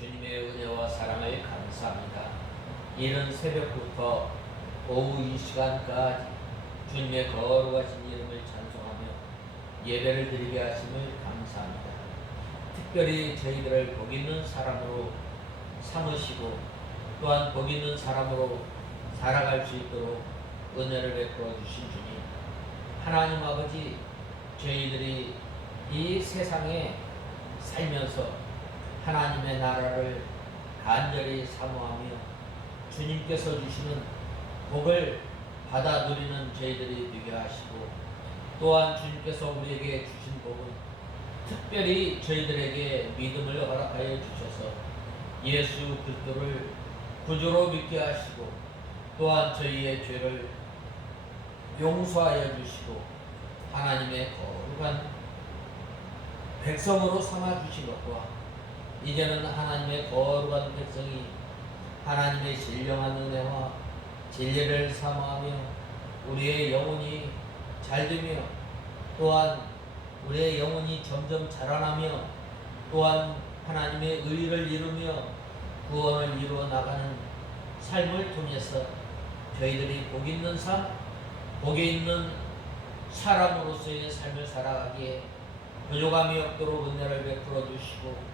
주님의 은혜와 사랑을 감사합니다. 이른 새벽부터 오후 이 시간까지 주님의 거룩하신 이름을 찬송하며 예배를 드리게 하심을 감사합니다. 특별히 저희들을 복 있는 사람으로 삼으시고 또한 복 있는 사람으로 살아갈 수 있도록 은혜를 베풀어 주신 주님, 하나님 아버지, 저희들이 이 세상에 살면서 하나님의 나라를 간절히 사모하며 주님께서 주시는 복을 받아 누리는 저희들이 되게 하시고, 또한 주님께서 우리에게 주신 복은 특별히 저희들에게 믿음을 허락하여 주셔서 예수 그리스도를 구주로 믿게 하시고, 또한 저희의 죄를 용서하여 주시고 하나님의 거룩한 백성으로 삼아 주신 것과, 이제는 하나님의 거룩한 백성이 하나님의 신령한 은혜와 진리를 사모하며 우리의 영혼이 잘되며, 또한 우리의 영혼이 점점 자라나며, 또한 하나님의 의를 이루며 구원을 이루어 나가는 삶을 통해서 저희들이 복 있는 삶, 복이 있는 사람으로서의 삶을 살아가기에 부족함이 없도록 은혜를 베풀어 주시고,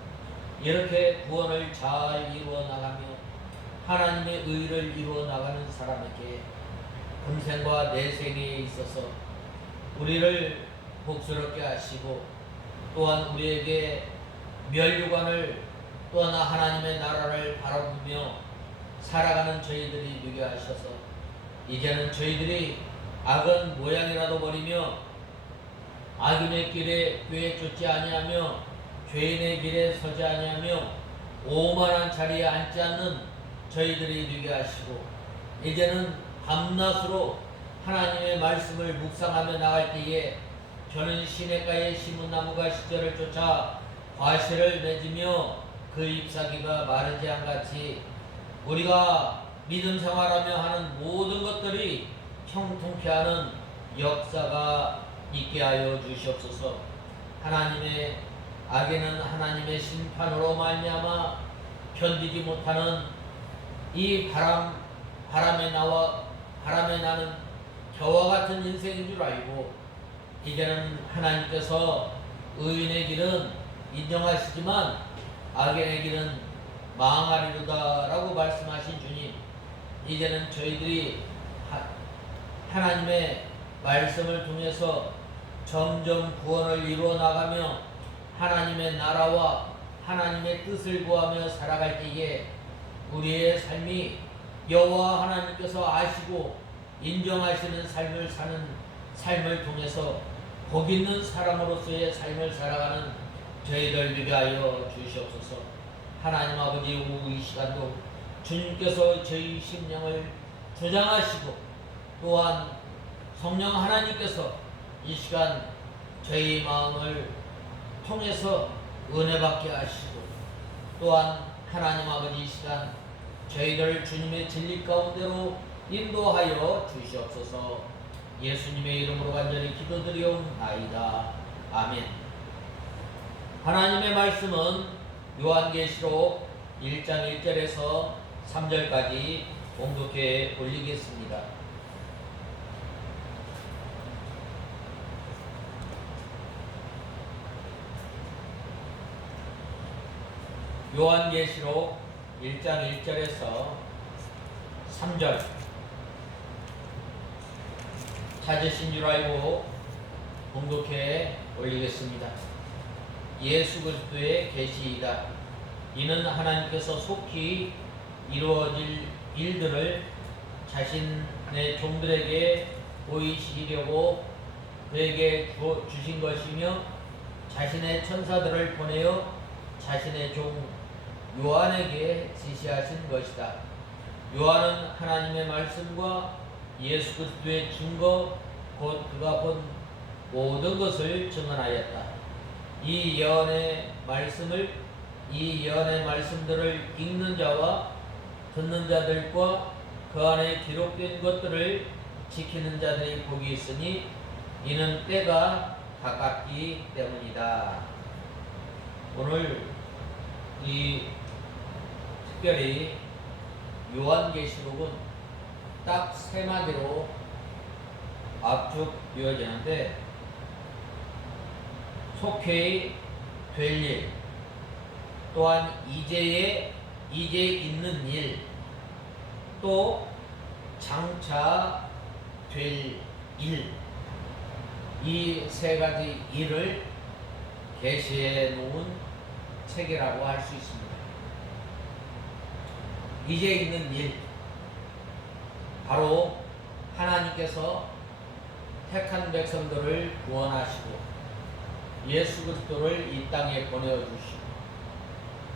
이렇게 구원을 잘 이루어 나가며 하나님의 의를 이루어 나가는 사람에게 금생과 내생에 있어서 우리를 복스럽게 하시고, 또한 우리에게 멸류관을, 또한 하나님의 나라를 바라보며 살아가는 저희들이 되게 하셔서 이제는 저희들이 악은 모양이라도 버리며 악인의 길에 꾀 쫓지 아니하며 죄인의 길에 서지 아니하며 오만한 자리에 앉지 않는 저희들이 되게 하시고, 이제는 밤낮으로 하나님의 말씀을 묵상하며 나갈 때에 저는 시냇가에 심은 나무가 시절을 쫓아 과실을 맺으며 그 잎사귀가 마르지 않같이 우리가 믿음 생활하며 하는 모든 것들이 형통케 하는 역사가 있게 하여 주시옵소서. 하나님의 악에는 하나님의 심판으로 말미암아 견디지 못하는 이 바람에 나는 겨와 같은 인생인 줄 알고, 이제는 하나님께서 의인의 길은 인정하시지만 악인의 길은 망하리로다 라고 말씀하신 주님, 이제는 저희들이 하나님의 말씀을 통해서 점점 구원을 이루어 나가며 하나님의 나라와 하나님의 뜻을 구하며 살아갈 때에 우리의 삶이 여호와 하나님께서 아시고 인정하시는 삶을 사는 삶을 통해서 복 있는 사람으로서의 삶을 살아가는 저희들 되게 하여 주시옵소서. 하나님 아버지, 오후 이 시간도 주님께서 저희 심령을 조장하시고, 또한 성령 하나님께서 이 시간 저희 마음을 통해서 은혜 받게 하시고, 또한 하나님 아버지 이 시간 저희들 주님의 진리 가운데로 인도하여 주시옵소서. 예수님의 이름으로 간절히 기도드리옵나이다. 아멘. 하나님의 말씀은 요한계시록 1장 1절에서 3절까지 봉독해 올리겠습니다. 요한계시록 1장 1절에서 3절, 찾으신 줄 알고 봉독해 올리겠습니다. 예수 그리스도의 계시이다. 이는 하나님께서 속히 이루어질 일들을 자신의 종들에게 보이시려고 그에게 주신 것이며, 자신의 천사들을 보내어 자신의 종 요한에게 지시하신 것이다. 요한은 하나님의 말씀과 예수 그리스도의 증거, 곧 그가 본 모든 것을 증언하였다. 이 예언의 말씀들을 읽는 자와 듣는 자들과 그 안에 기록된 것들을 지키는 자들이 복이 있으니 이는 때가 가깝기 때문이다. 오늘 이 특별히 요한계시록은 딱 세 마디로 압축되어지는데, 속히 될 일, 또한 이제 있는 일, 또 장차 될 일, 이 세 가지 일을 계시해 놓은 책이라고 할 수 있습니다. 이제 있는 일, 바로 하나님께서 택한 백성들을 구원하시고 예수 그리스도를 이 땅에 보내주시고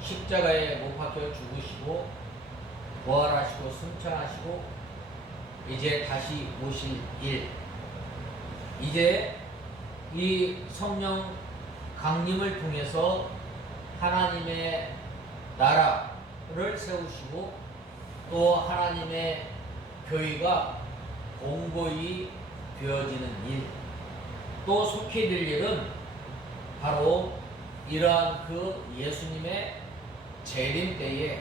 십자가에 못 박혀 죽으시고 부활하시고 승천하시고 이제 다시 오실 일, 이제 이 성령 강림을 통해서 하나님의 나라를 세우시고 또 하나님의 교회가 공고히 되어지는 일, 또 속히 될 일은 바로 이러한 그 예수님의 재림 때에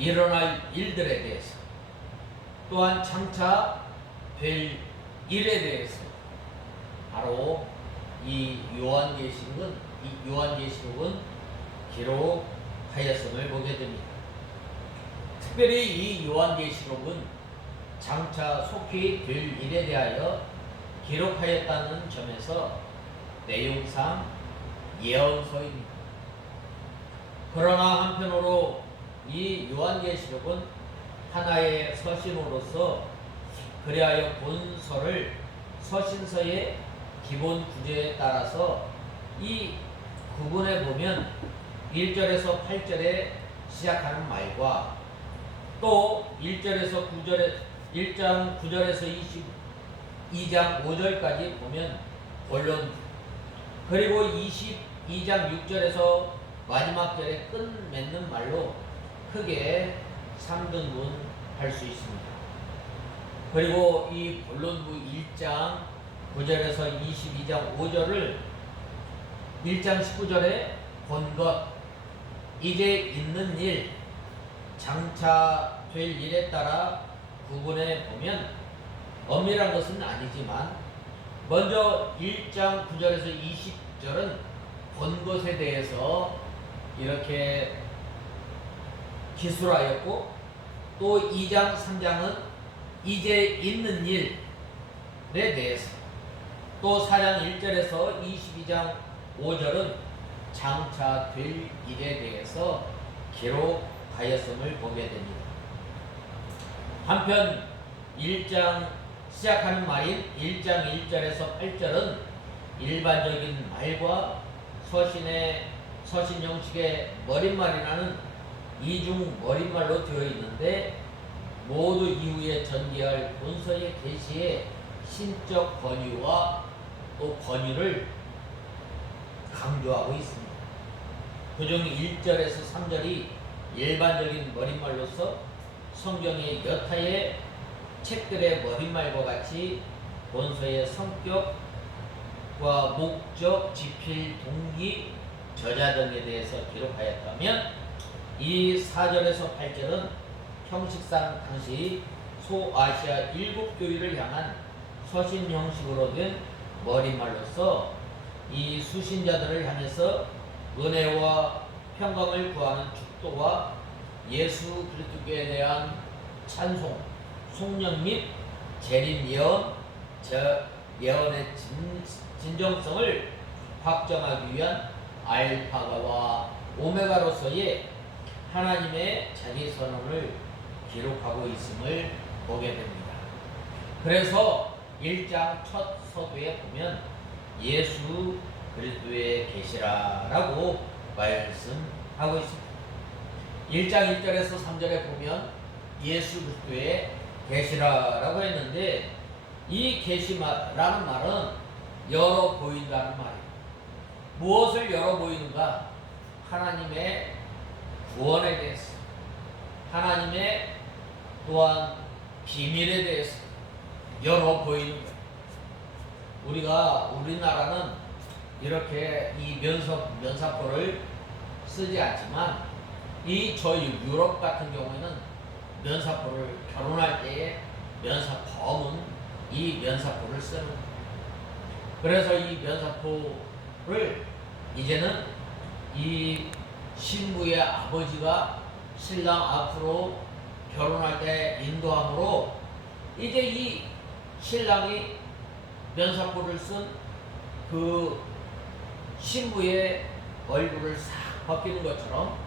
일어날 일들에 대해서, 또한 장차 될 일에 대해서 바로 이 요한계시록은 기록하였음을 보게 됩니다. 특별히 이 요한계시록은 장차 속히 될 일에 대하여 기록하였다는 점에서 내용상 예언서입니다. 그러나 한편으로 이 요한계시록은 하나의 서신으로서 그리하여 본서를 서신서의 기본 구조에 따라서 이 구분해 보면 1절에서 8절에 시작하는 말과 또 1장 9절에서 22장 5절까지 보면 본론, 그리고 22장 6절에서 마지막 절에 끝맺는 말로 크게 3등분 할 수 있습니다. 그리고 이 본론부 1장 9절에서 22장 5절을 1장 19절에 본 것, 이제 있는 일, 장차 될 일에 따라 구분해 보면 엄밀한 것은 아니지만 먼저 1장 9절에서 20절은 본 것에 대해서 이렇게 기술하였고, 또 2장 3장은 이제 있는 일에 대해서, 또 4장 1절에서 22장 5절은 장차 될 일에 대해서 기록하였음을 보게 됩니다. 한편 1장 시작하는 말인 1장 1절에서 8절은 일반적인 말과 서신 형식의 머릿말이라는 이중 머릿말로 되어 있는데, 모두 이후에 전개할 본서의 계시의 신적 권위와 또 권위를 강조하고 있습니다. 그중 1절에서 3절이 일반적인 머릿말로서 성경의 여타의 책들의 머릿말과 같이 본서의 성격과 목적, 지필, 동기, 저자 등에 대해서 기록하였다면, 이 4절에서 8절은 형식상 당시 소아시아 7교회를 향한 서신 형식으로 된 머릿말로서 이 수신자들을 향해서 은혜와 평강을 구하는 축도와 예수 그리스도에 대한 찬송, 송영 및 재림 예언, 예언의 진정성을 확정하기 위한 알파와 오메가로서의 하나님의 자기 선언을 기록하고 있음을 보게 됩니다. 그래서 1장 첫 서두에 보면 예수 그리스도의 계시라라고 말씀하고 있습니다. 1장 1절에서 3절에 보면 예수 그리스도의 계시라라고 했는데, 이 계시라는 말은 열어 보인다는 말이에요. 무엇을 열어 보이는가? 하나님의 구원에 대해서, 하나님의 또한 비밀에 대해서 열어 보이는 거예요. 우리나라는 이렇게 이 면사포를 쓰지 않지만 이 저희 유럽 같은 경우에는 면사포를 결혼할 때에 면사범은 이 면사포를 쓰는 거예요. 그래서 이 면사포를 이제는 이 신부의 아버지가 신랑 앞으로 결혼할 때 인도함으로 이제 이 신랑이 면사포를 쓴 그 신부의 얼굴을 싹 벗기는 것처럼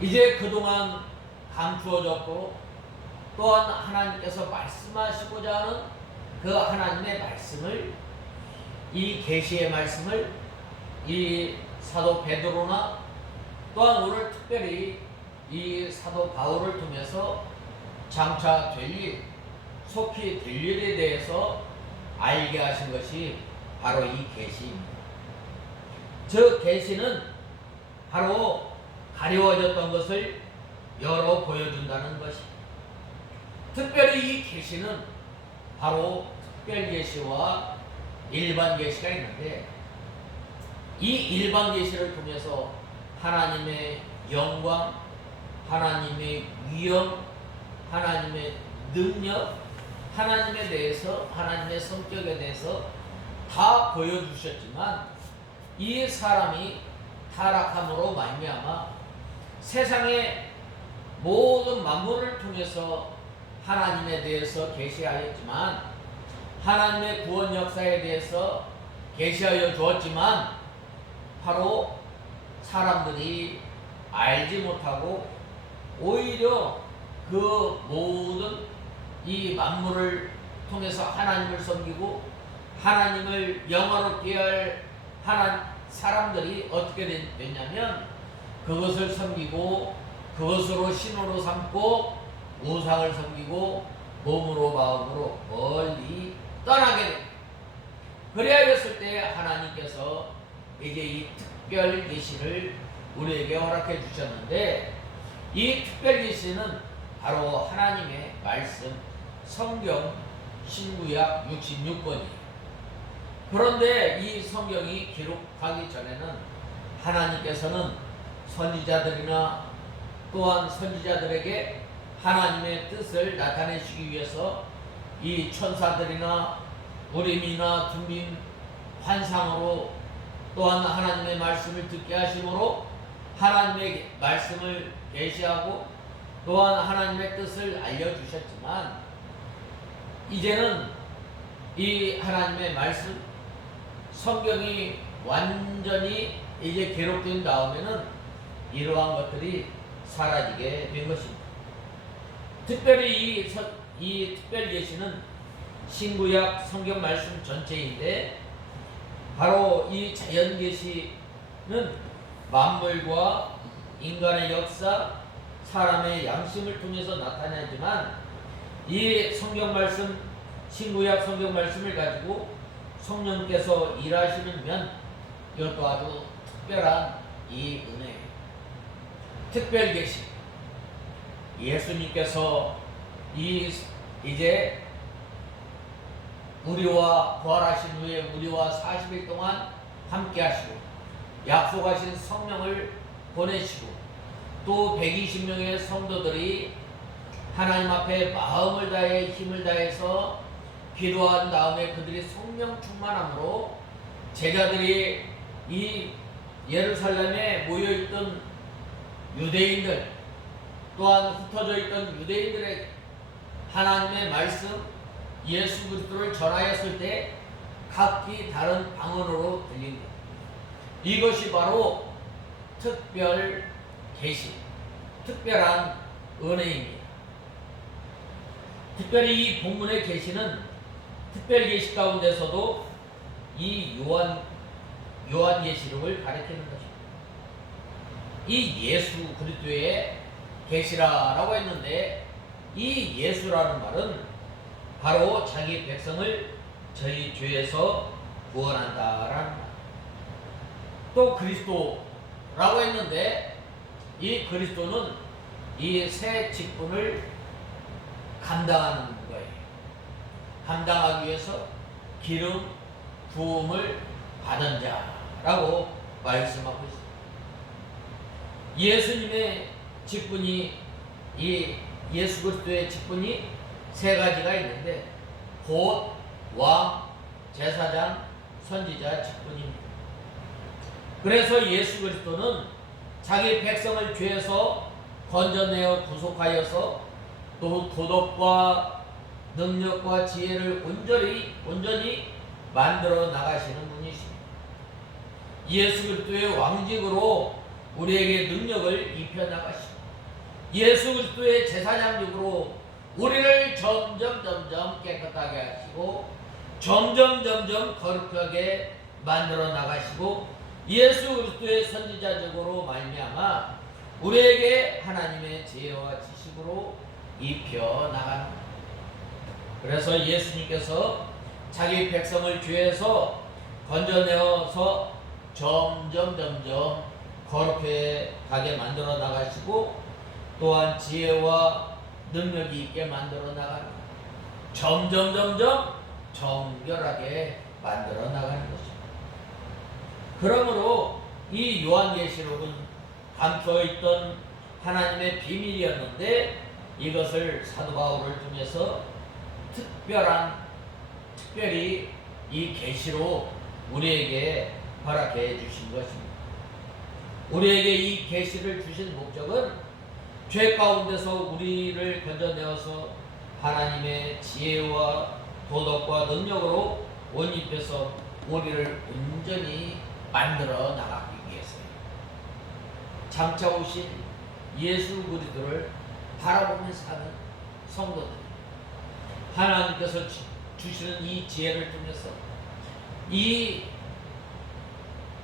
이제 그동안 감추어졌고 또한 하나님께서 말씀하시고자 하는 그 하나님의 말씀을 이 계시의 말씀을 이 사도 베드로나 또한 오늘 특별히 이 사도 바울을 통해서 장차 될 일, 속히 될 일에 대해서 알게 하신 것이 바로 이 계시입니다. 저 계시는 바로 가려워졌던 것을 열어 보여준다는 것이. 특별히 이 계시는 바로 특별 계시와 일반 계시가 있는데 이 일반 계시를 통해서 하나님의 영광, 하나님의 위엄, 하나님의 능력, 하나님에 대해서 하나님의 성격에 대해서 다 보여주셨지만 이 사람이 타락함으로 말미암아 세상의 모든 만물을 통해서 하나님에 대해서 계시하였지만 하나님의 구원 역사에 대해서 계시하여 주었지만 바로 사람들이 알지 못하고 오히려 그 모든 이 만물을 통해서 하나님을 섬기고 하나님을 영화롭게 할 사람들이 어떻게 됐냐면 그것을 섬기고 그것으로 신호로 삼고 우상을 섬기고 몸으로 마음으로 멀리 떠나게 됩니다. 그래야였을 때 하나님께서 이제 이 특별 계시를 우리에게 허락해 주셨는데 이 특별 계시는 바로 하나님의 말씀 성경 신구약 66권이에요. 그런데 이 성경이 기록하기 전에는 하나님께서는 선지자들이나 또한 선지자들에게 하나님의 뜻을 나타내시기 위해서 이 천사들이나 우림이나 둠빔 환상으로 또한 하나님의 말씀을 듣게 하심으로 하나님의 말씀을 계시하고 또한 하나님의 뜻을 알려주셨지만 이제는 이 하나님의 말씀 성경이 완전히 이제 기록된 다음에는 이러한 것들이 사라지게 된 것입니다. 특별히 이 특별 계시는 신구약 성경 말씀 전체인데 바로 이 자연 계시는 만물과 인간의 역사, 사람의 양심을 통해서 나타나지만 이 성경 말씀 신구약 성경 말씀을 가지고 성령께서 일하시는 면 이것도 아주 특별한 이 은혜예요. 특별 계시. 예수님께서 이제 우리와 부활하신 후에 우리와 40일 동안 함께 하시고 약속하신 성령을 보내시고 또 120명의 성도들이 하나님 앞에 마음을 다해 힘을 다해서 기도한 다음에 그들이 성령 충만함으로 제자들이 이 예루살렘에 모여있던 유대인들 또한 흩어져 있던 유대인들의 하나님의 말씀 예수 그리스도를 전하였을 때 각기 다른 방언으로 들린 것. 이것이 바로 특별 계시, 특별한 은혜입니다. 특별히 이 본문의 계시는 특별 계시 가운데서도 이 요한 계시록을 가리키는 것입니다. 이 예수 그리스도의 계시라라고 했는데 이 예수라는 말은 바로 자기 백성을 저희 죄에서 구원한다라는 말. 또 그리스도라고 했는데 이 그리스도는 이 새 직분을 감당하는 거예요. 감당하기 위해서 기름 부음을 받은 자라고 말씀하고 있습니다. 예수님의 직분이 이 예수 그리스도의 직분이 세 가지가 있는데 곧 왕, 제사장, 선지자 직분입니다. 그래서 예수 그리스도는 자기 백성을 죄에서 건져내어 구속하여서 또 도덕과 능력과 지혜를 온전히 만들어 나가시는 분이십니다. 예수 그리스도의 왕직으로 우리에게 능력을 입혀 나가시고 예수 그리스도의 제사장직으로 우리를 점점 깨끗하게 하시고 점점 거룩하게 만들어 나가시고 예수 그리스도의 선지자적으로 말미암아 우리에게 하나님의 지혜와 지식으로 입혀 나갑니다. 그래서 예수님께서 자기 백성을 죄에서 건져내어서 점점 거룩해 가게 만들어 나가시고 또한 지혜와 능력이 있게 만들어 나가는 점점 정결하게 만들어 나가는 것입니다. 그러므로 이 요한계시록은 감춰있던 하나님의 비밀이었는데 이것을 사도 바울을 통해서 특별히 이 계시로 우리에게 허락해 주신 것입니다. 우리에게 이 계시를 주신 목적은 죄 가운데서 우리를 건져내어서 하나님의 지혜와 도덕과 능력으로 옷 입혀서 우리를 온전히 만들어 나가기 위해서요. 장차 오신 예수 그리스도를 바라보면서 사는 성도들, 하나님께서 주시는 이 지혜를 통해서 이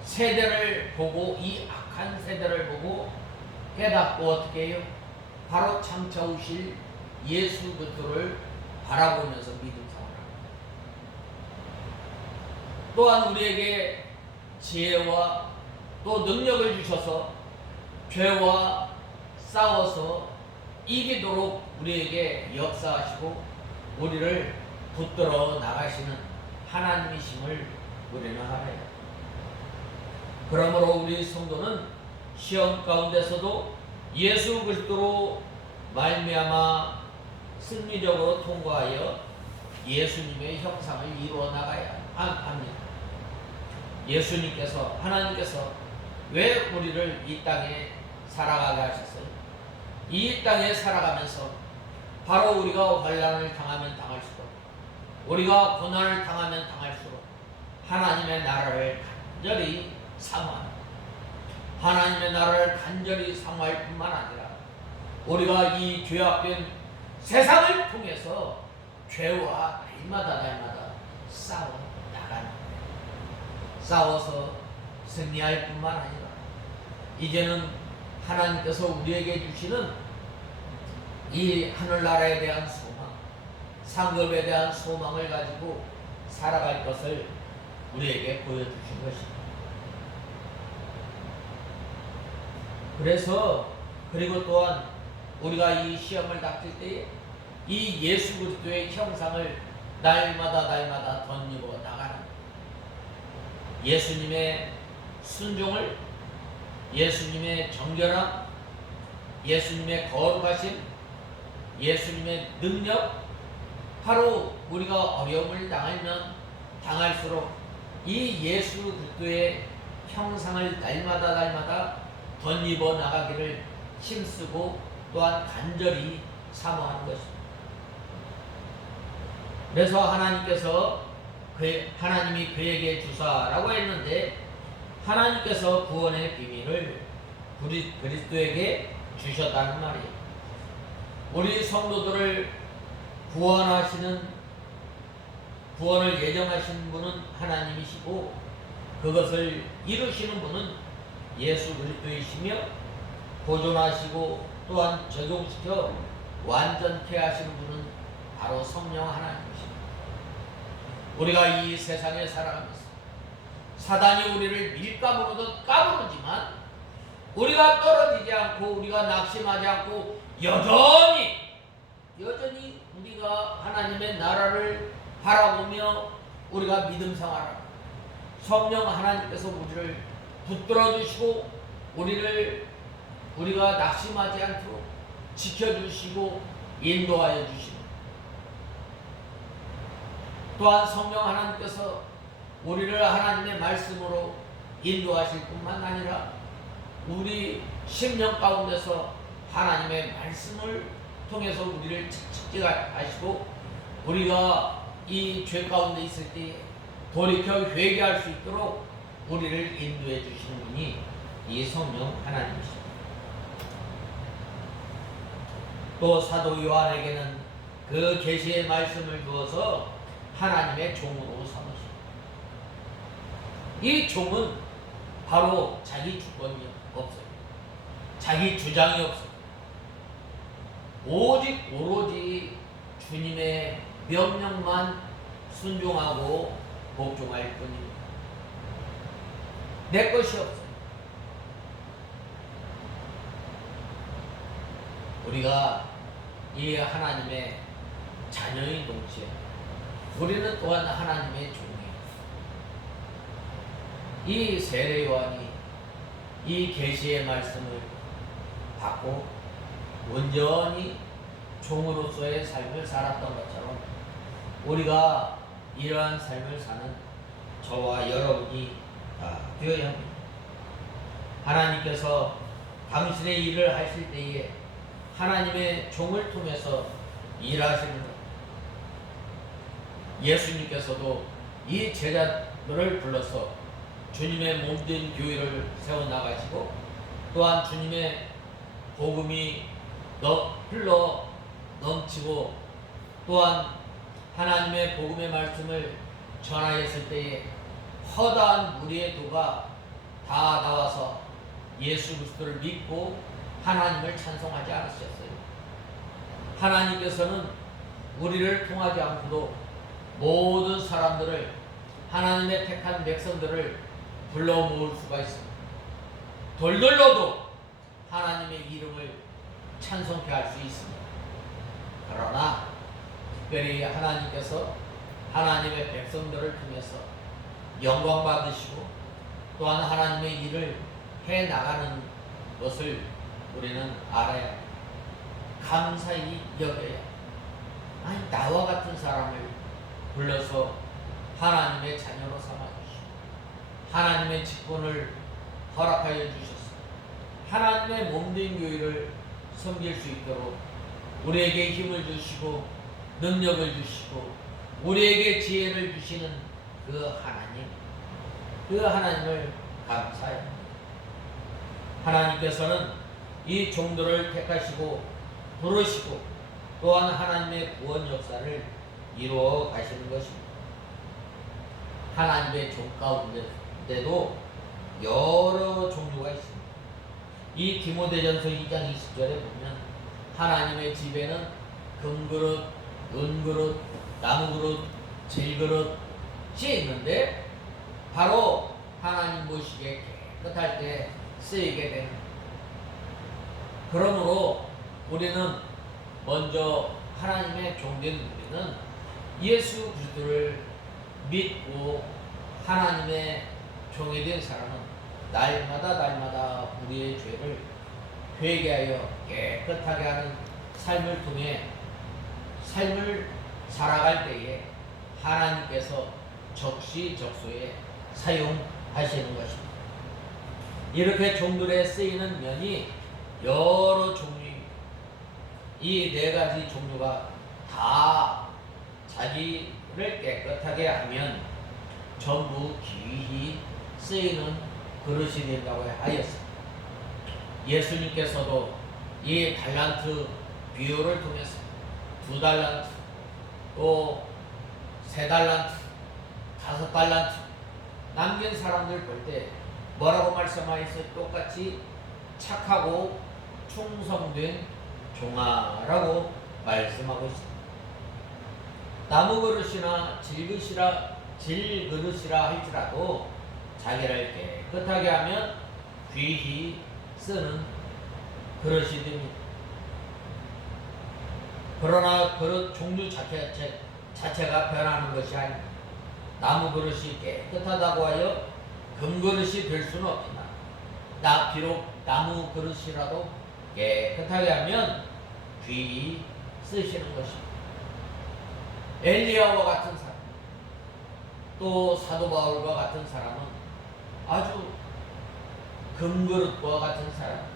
세대를 보고 이 악한 세대를 보고 깨닫고 어떻게 해요? 바로 장차 오실 예수 그리스도를 바라보면서 믿음 생활합니다. 또한 우리에게 지혜와 또 능력을 주셔서 죄와 싸워서 이기도록 우리에게 역사하시고 우리를 붙들어 나가시는 하나님이심을 우리는 알아요. 그러므로 우리 성도는 시험 가운데서도 예수 그리스도로 말미암아 승리적으로 통과하여 예수님의 형상을 이루어 나가야 합니다. 예수님께서 하나님께서 왜 우리를 이 땅에 살아가게 하셨어요? 이 땅에 살아가면서 바로 우리가 환난을 당하면 당할수록 우리가 고난을 당하면 당할수록 하나님의 나라를 간절히 사모합니다. 하나님의 나라를 간절히 사모할 뿐만 아니라 우리가 이 죄악된 세상을 통해서 죄와 날마다 싸워 나가는 거예요. 싸워서 승리할 뿐만 아니라 이제는 하나님께서 우리에게 주시는 이 하늘나라에 대한 소망, 상급에 대한 소망을 가지고 살아갈 것을 우리에게 보여주신 것입니다. 그리고 또한 우리가 이 시험을 닥칠 때에 이 예수 그리스도의 형상을 날마다 덧입어 나가는 예수님의 순종을, 예수님의 정결함, 예수님의 거룩하심, 예수님의 능력, 바로 우리가 어려움을 당하면 당할수록 이 예수 그리스도의 형상을 날마다 덧입어 나가기를 힘쓰고 또한 간절히 사모하는 것입니다. 그래서 하나님이 그에게 주사라고 했는데 하나님께서 구원의 비밀을 그리스도에게 주셨다는 말이에요. 우리 성도들을 구원을 예정하신 분은 하나님이시고 그것을 이루시는 분은 예수 그리스도이시며 보존하시고 또한 적용시켜 완전케 하시는 분은 바로 성령 하나님이십니다. 우리가 이 세상에 살아가면서 사단이 우리를 밀가부르듯 까부르지만 우리가 떨어지지 않고 우리가 낙심하지 않고 여전히 우리가 하나님의 나라를 바라보며 우리가 믿음 생활합니다. 성령 하나님께서 우리를 붙들어 주시고 우리를 우리가 낙심하지 않도록 지켜주시고 인도하여 주시는, 또한 성령 하나님께서 우리를 하나님의 말씀으로 인도하실 뿐만 아니라 우리 심령 가운데서 하나님의 말씀을 통해서 우리를 측직하시고 우리가 이 죄 가운데 있을 때 돌이켜 회개할 수 있도록 우리를 인도해 주시는 분이 이 성령 하나님이십니다. 또 사도 요한에게는 그 계시의 말씀을 주어서 하나님의 종으로 삼으십니다. 이 종은 바로 자기 주권이 없어요. 자기 주장이 없어요. 오로지 주님의 명령만 순종하고 복종할 뿐입니다. 내 것이 없어요. 우리가 이 하나님의 자녀인 동시에 우리는 또한 하나님의 종이에요. 이 세례 요한이 이 계시의 말씀을 받고 온전히 종으로서의 삶을 살았던 것처럼 우리가 이러한 삶을 사는 저와 여러분이 되어야 합니다. 하나님께서 당신의 일을 하실 때에 하나님의 종을 통해서 일하시는 것. 예수님께서도 이 제자들을 불러서 주님의 몸된 교회를 세워나가시고 또한 주님의 복음이 흘러 넘치고 또한 하나님의 복음의 말씀을 전하였을 때에 허다한 무리의 도가 다 나와서 예수 그리스도를 믿고 하나님을 찬송하지 않으셨어요. 하나님께서는 우리를 통하지 않고도 모든 사람들을, 하나님의 택한 백성들을 불러 모을 수가 있습니다. 돌돌로도 하나님의 이름을 찬송케 할 수 있습니다. 그러나 특별히 하나님께서 하나님의 백성들을 통해서 영광 받으시고 또한 하나님의 일을 해 나가는 것을 우리는 알아야 합니다. 감사히 여겨야 합니다. 아니, 나와 같은 사람을 불러서 하나님의 자녀로 삼아주시고 하나님의 직분을 허락하여 주셨습니다. 하나님의 몸된 교회를 섬길 수 있도록 우리에게 힘을 주시고 능력을 주시고 우리에게 지혜를 주시는 그 하나님을 감사해요. 하나님께서는 이 종들을 택하시고 부르시고 또한 하나님의 구원 역사를 이루어 가시는 것입니다. 하나님의 종 가운데도 여러 종류가 있습니다. 이 디모데전서 2장 20절에 보면 하나님의 집에는 금그릇, 은그릇, 나무그릇, 질그릇이 있는데 바로 하나님 보시기에 깨끗할 때 쓰이게 되는. 그러므로 우리는 먼저 하나님의 종된 우리는 예수 그리스도를 믿고 하나님의 종이 된 사람은 날마다 우리의 죄를 회개하여 깨끗하게 하는 삶을 통해 삶을 살아갈 때에 하나님께서 적시적소에 사용하시는 것입니다. 이렇게 종들의 쓰이는 면이 여러 종류, 이 네 가지 종류가 다 자기를 깨끗하게 하면 전부 귀히 쓰이는 그릇이 된다고 하였습니다. 예수님께서도 이 달란트 비유를 통해서 2달란트, 또 3달란트, 5달란트 남긴 사람들 볼 때 뭐라고 말씀하셨어요? 똑같이 착하고 충성된 종아라고 말씀하고 있습니다. 나무 그릇이나 질그릇이라 할지라도 자기를 깨끗하게 하면 귀히 쓰는 그릇이 됩니다. 그러나 그릇 종류 자체가 변하는 것이 아닙니다. 나무 그릇이 깨끗하다고 하여 금 그릇이 될 수는 없지만 비록 나무 그릇이라도 깨끗하게 하면 귀히 쓰시는 것입니다. 엘리야와 같은 사람, 또 사도 바울과 같은 사람은 아주 금그릇과 같은 사람,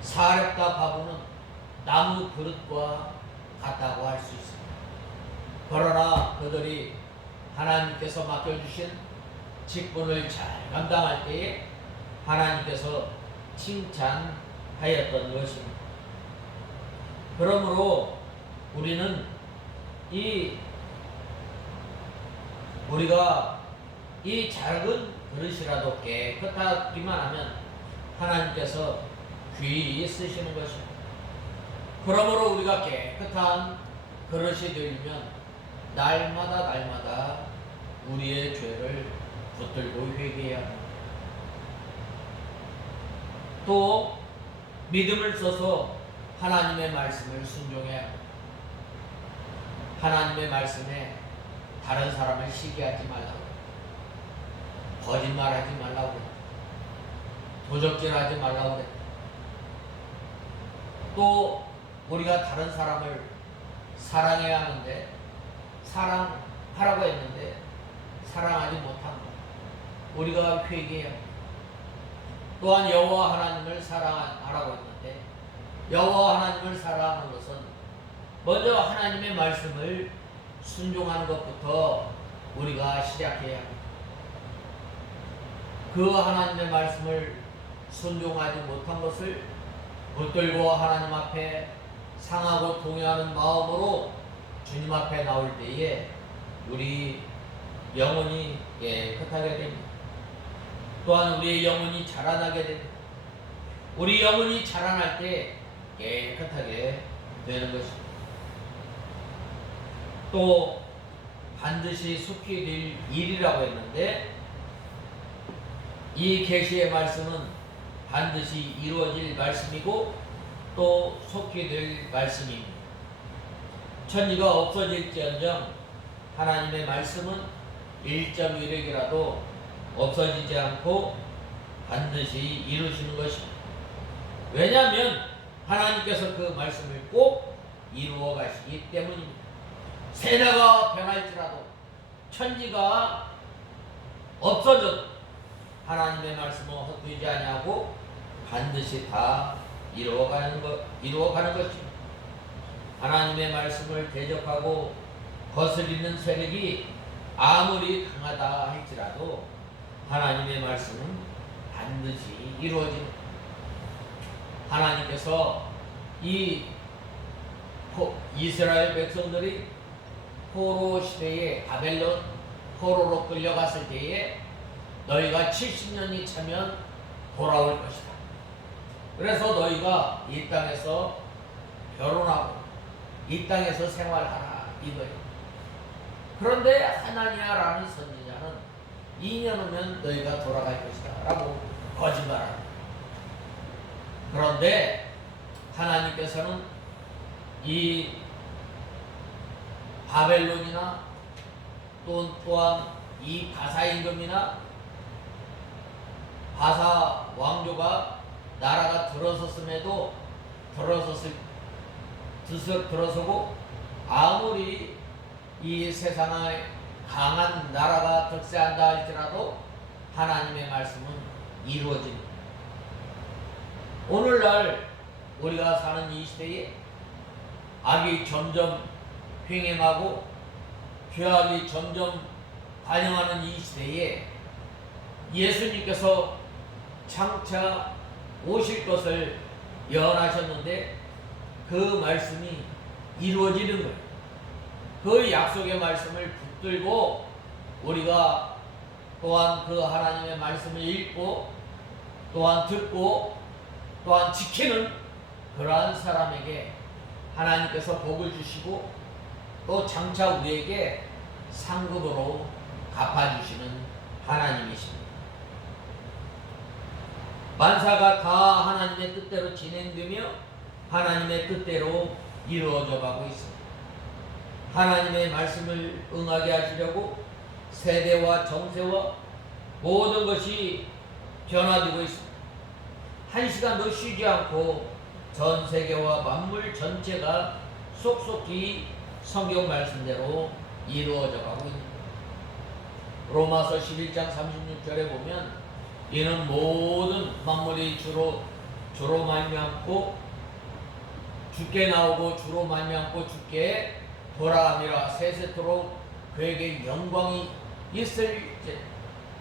사렙과 바보는 나무 그릇과 같다고 할 수 있습니다. 그러나 그들이 하나님께서 맡겨주신 직분을 잘 감당할 때에 하나님께서 칭찬하였던 것입니다. 그러므로 우리는 우리가 이 작은 그릇이라도 깨끗하기만 하면 하나님께서 귀히 쓰시는 것입니다. 그러므로 우리가 깨끗한 그릇이 되려면 날마다 우리의 죄를 붙들고 회개해야 합니다. 또 믿음을 써서 하나님의 말씀을 순종해야 합니다. 하나님의 말씀에 다른 사람을 시기하지 말라고, 거짓말하지 말라고, 도적질하지 말라고. 또 우리가 다른 사람을 사랑해야 하는데, 사랑하라고 했는데 사랑하지 못한 것, 우리가 회개해야 합니다. 또한 여호와 하나님을 사랑하라고 했는데, 여호와 하나님을 사랑하는 것은 먼저 하나님의 말씀을 순종하는 것부터 우리가 시작해야 합니다. 그 하나님의 말씀을 순종하지 못한 것을 붙들고 하나님 앞에 상하고 동요하는 마음으로 주님 앞에 나올 때에 우리 영혼이 깨끗하게 됩니다. 또한 우리의 영혼이 자라나게 됩니다. 우리 영혼이 자라날 때 깨끗하게 되는 것입니다. 또 반드시 속히 될 일이라고 했는데, 이 계시의 말씀은 반드시 이루어질 말씀이고 또 속히 될 말씀입니다. 천지가 없어질지언정 하나님의 말씀은 1.1획이라도 없어지지 않고 반드시 이루시는 것입니다. 왜냐하면 하나님께서 그 말씀을 꼭 이루어 가시기 때문입니다. 세대가 변할지라도, 천지가 없어져도 하나님의 말씀은 헛되지 아니하고 반드시 다 이루어가는 것입니다. 하나님의 말씀을 대적하고 거스리는 세력이 아무리 강하다 할지라도 하나님의 말씀은 반드시 이루어집니다. 하나님께서 이스라엘 백성들이 포로 시대에 바벨론 포로로 끌려갔을 때에 너희가 70년이 차면 돌아올 것이다. 그래서 너희가 이 땅에서 결혼하고 이 땅에서 생활하라, 이거예요. 그런데 하나니아라는 선지자는 2년 후면 너희가 돌아갈 것이다 라고 거짓말합니다. 그런데 하나님께서는 이 바벨론이나 또한 이 바사 임금이나 바사 왕조가 나라가 들어서고 아무리 이 세상에 강한 나라가 득세한다 할지라도 하나님의 말씀은 이루어집니다. 오늘날 우리가 사는 이 시대에 악이 점점 횡행하고 죄악이 점점 반영하는 이 시대에 예수님께서 장차 오실 것을 예언하셨는데 그 말씀이 이루어지는 거예요. 그 약속의 말씀을 붙들고 우리가 또한 그 하나님의 말씀을 읽고 또한 듣고 또한 지키는 그러한 사람에게 하나님께서 복을 주시고 또 장차 우리에게 상급으로 갚아주시는 하나님이십니다. 만사가 다 하나님의 뜻대로 진행되며 하나님의 뜻대로 이루어져 가고 있습니다. 하나님의 말씀을 응하게 하시려고 세대와 정세와 모든 것이 변화되고 있습니다. 한 시간도 쉬지 않고 전 세계와 만물 전체가 속속히 성경 말씀대로 이루어져 가고 있습니다. 로마서 11장 36절에 보면 이는 모든 만물이 주로 말미암고 주께 나오고 주로 말미암고 주께 돌아가니라. 세세토록 그에게 영광이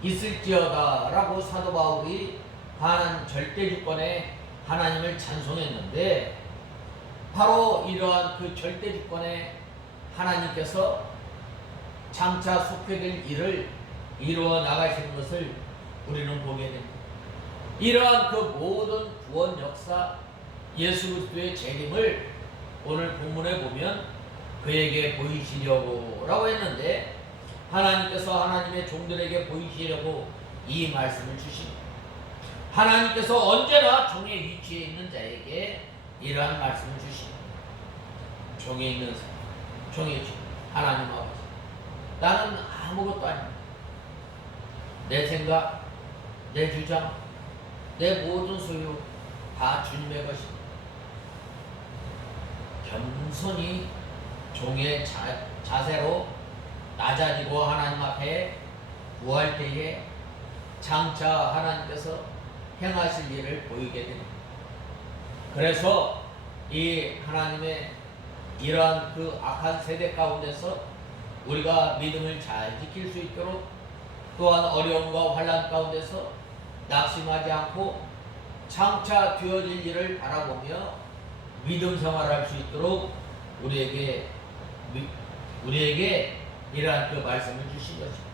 있을지어다 라고 사도 바울이 가난 절대주권의 하나님을 찬송했는데, 바로 이러한 그 절대주권의 하나님께서 장차 속회될 일을 이루어 나가시는 것을 우리는 보게 됩니다. 이러한 그 모든 구원 역사, 예수 그리스도의 재림을 오늘 본문에 보면 그에게 보이시려고 라고 했는데, 하나님께서 하나님의 종들에게 보이시려고 이 말씀을 주십니다. 하나님께서 언제나 종의 위치에 있는 자에게 이러한 말씀을 주십니다. 종에 있는 사람, 종의 주, 하나님 아버지, 나는 아무것도 아닙니다. 내 생각, 내 주장, 내 모든 소유 다 주님의 것입니다. 겸손히 종의 자세로 낮아지고 하나님 앞에 구할 때에 장차 하나님께서 행하실 일을 보이게 됩니다. 그래서 이 하나님의 이러한 그 악한 세대 가운데서 우리가 믿음을 잘 지킬 수 있도록, 또한 어려움과 환난 가운데서 낙심하지 않고 장차 되어질 일을 바라보며 믿음 생활할 수 있도록 우리에게 이러한 그 말씀을 주신 것입니다.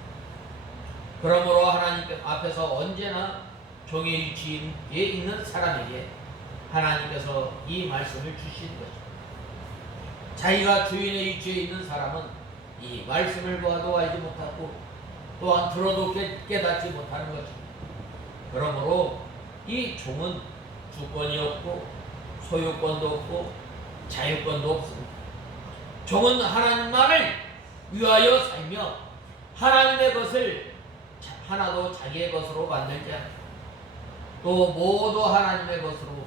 그러므로 하나님 앞에서 언제나 종의 위치에 있는 사람에게 하나님께서 이 말씀을 주신 것입니다. 자기가 주인의 위치에 있는 사람은 이 말씀을 보아도 알지 못하고 또한 들어도 깨닫지 못하는 것입니다. 그러므로 이 종은 주권이 없고 소유권도 없고 자유권도 없습니다. 종은 하나님만을 위하여 살며 하나님의 것을 하나도 자기의 것으로 만들지 않고 또 모두 하나님의 것으로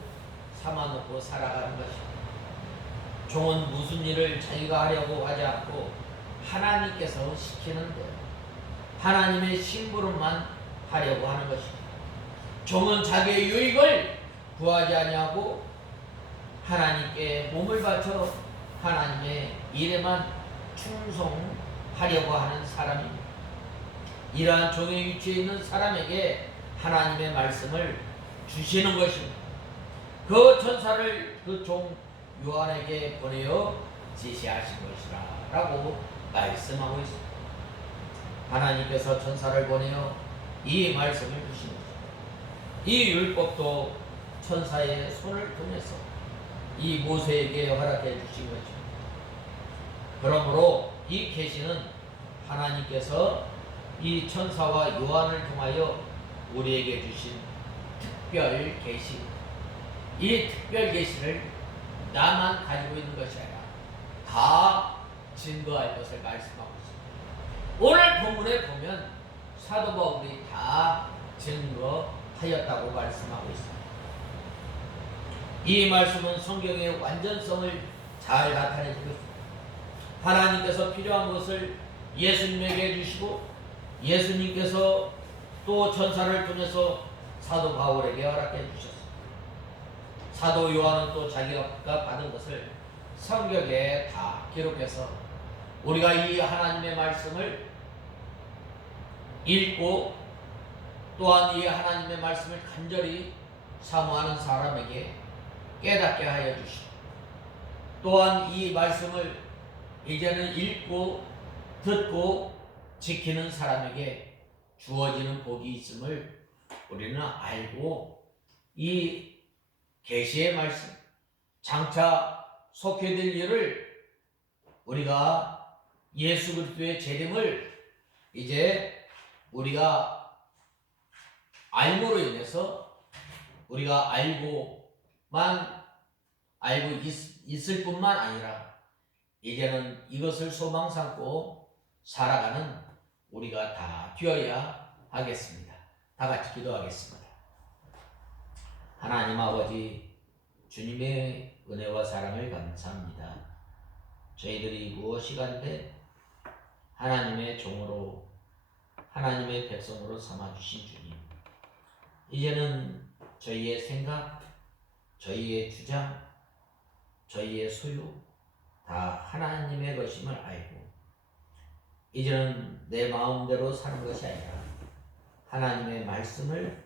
삼아놓고 살아가는 것입니다. 종은 무슨 일을 자기가 하려고 하지 않고 하나님께서 시키는 대로 하나님의 심부름만 하려고 하는 것입니다. 종은 자기의 유익을 구하지 아니하고 하나님께 몸을 바쳐 하나님의 일에만 충성하려고 하는 사람입니다. 이러한 종의 위치에 있는 사람에게 하나님의 말씀을 주시는 것입니다. 그 천사를 그 종 요한에게 보내어 지시하신 것이라 라고 말씀하고 있습니다. 하나님께서 천사를 보내어 이 말씀을 주신 것입니다. 이 율법도 천사의 손을 통해서 이 모세에게 허락해 주신 것입니다. 그러므로 이 계시는 하나님께서 이 천사와 요한을 통하여 우리에게 주신 특별 계시, 이 특별 계시를 나만 가지고 있는 것이 아니라 다 증거할 것을 말씀하고 있습니다. 오늘 본문에 보면 사도 바울이 다 증거하였다고 말씀하고 있습니다. 이 말씀은 성경의 완전성을 잘 나타내주고 있습니다. 하나님께서 필요한 것을 예수님에게 주시고 예수님께서 또 천사를 통해서 사도 바울에게 허락해 주셨습니다. 사도 요한은 또 자기가 받은 것을 성경에 다 기록해서 우리가 이 하나님의 말씀을 읽고 또한 이 하나님의 말씀을 간절히 사모하는 사람에게 깨닫게 하여 주시고, 또한 이 말씀을 이제는 읽고 듣고 지키는 사람에게 주어지는 복이 있음을 우리는 알고, 이 계시의 말씀, 장차 속해될 일을 우리가 예수 그리스도의 재림을 이제 우리가 알므로 인해서 우리가 알고 있을 뿐만 아니라 이제는 이것을 소망 삼고 살아가는 우리가 다 되어야 하겠습니다. 다 같이 기도하겠습니다. 하나님 아버지, 주님의 은혜와 사랑을 감사합니다. 저희들이 무엇이 간데 하나님의 종으로 하나님의 백성으로 삼아주신 주님, 이제는 저희의 생각, 저희의 주장, 저희의 소유 다 하나님의 것임을 알고 이제는 내 마음대로 사는 것이 아니라 하나님의 말씀을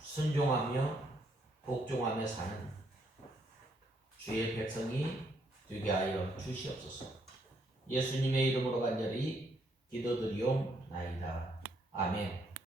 순종하며 복종하며 사는 주의 백성이 되게 하여 주시옵소서. 예수님의 이름으로 간절히 기도드리옵나이다. 아멘.